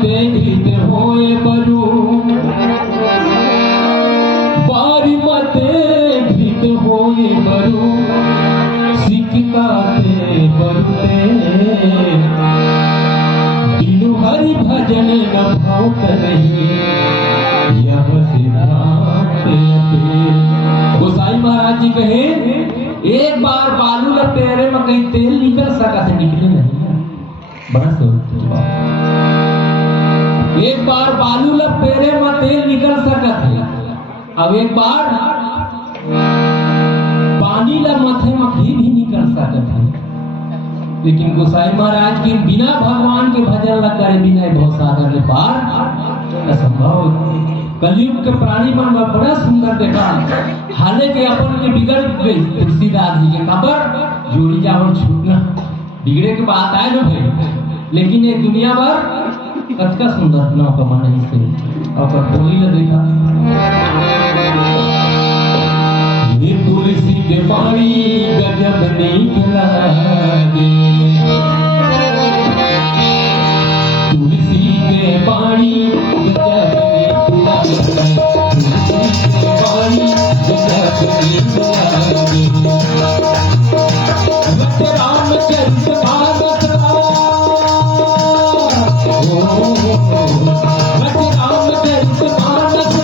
मते गीत होए बरू बारी मते गीत होए बरू सिकताते बरुते दिनु हरि भजन न भावत नहीं यह सिद्धांत गोसाई महाराज जी कहे एक बार बालू ल पेरे में कहीं तेल निकल सका से निकले नहीं बड़ा सोच एक बार बालू ल पेरे में तेल निकल सका थे अब एक बार पानी ला माथे में घी भी निकल सकता है लेकिन गोसाई महाराज की बिना भगवान के भजन ला करे बिना बहुत सागर के पार असंभव कलयुग के प्राणी मन में बड़ा सुंदर देखा हाले के अपन के बिगड़ गई तुलसीदास जी के खबर जोड़ी जाओ छूटना बिगड़े के बात आए ना भाई लेकिन ये दुनिया भर कतका सुंदर नौ का मन नहीं से और बोली ला देखा ये तुलसी के पानी गजब नीक लागे तुलसी के पानी गजब नीक लागे तुलसी के पानी गजब नीक लागे वट रामचरित भागवत वट रामचरित भागवत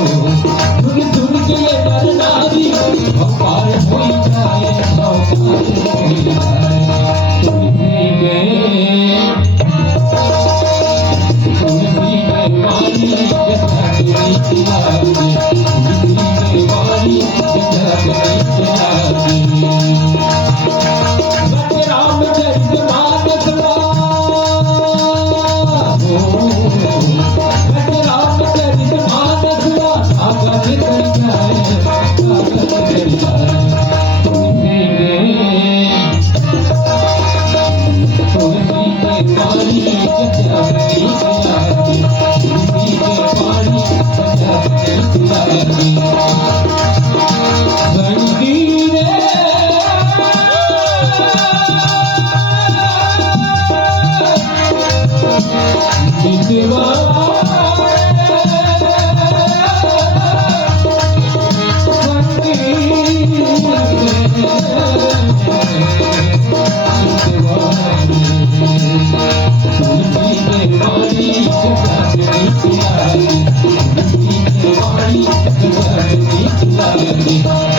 सुन के ये नर नारी अपार होई जाए जी